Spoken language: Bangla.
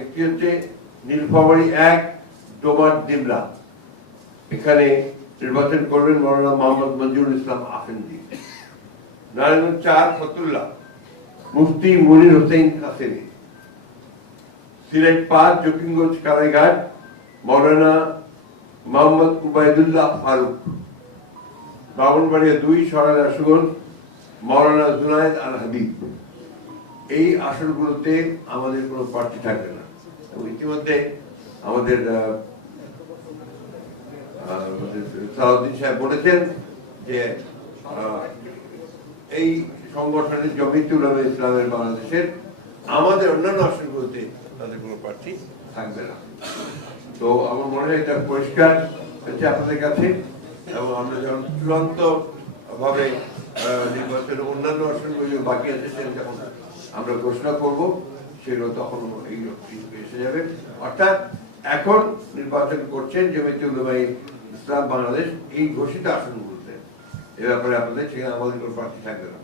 একটি হচ্ছে নীলফামারী 1 ডোমার ডিমলা, এখানে নির্বাচন করবেন মৌলানা মোহাম্মদ মঞ্জুরুল ইসলাম আফেন্দি। নারায়ণগঞ্জ 4 ফতুল্লা মুফতি মনির হোসেন কাসেমি। সিলেট 5 জকিগঞ্জ কারাইঘাট মৌলানা মোহাম্মদ উবাইদুল্লাহ ফারুক। ব্রাহ্মণবাড়িয়া 2 সরাইল আশুগঞ্জ মৌলানা জুনায়েদ আল হাবিব। এই আসনগুলোতে আমাদের কোনো প্রার্থী থাকবে না। এবং ইতিমধ্যে আমাদের সালাউদ্দিন সাহেব বলেছেন যে এই সংগঠনের জমিয়তুল উলামা ইসলামের বাংলাদেশের আমাদের অন্যান্য আসনগুলোতে তাদের কোনো প্রার্থী থাকবে না। তো আমার মনে হয় এটা পরিষ্কার হচ্ছে আপনাদের কাছে। এবং আমরা যখন চূড়ান্ত ভাবে নির্বাচনের অন্যান্য আসনগুলো বাকি আছে সেটা যখন আমরা ঘোষণা করব সেগুলো তখন এই এসে যাবে। অর্থাৎ এখন নির্বাচন করছেন জমিয়তুল উলামা ইসলাম বাংলাদেশ এই ঘোষিত আসনগুলোতে। এ ব্যাপারে আপনাদের সেখানে আমাদের কোনো প্রার্থী থাকবে না।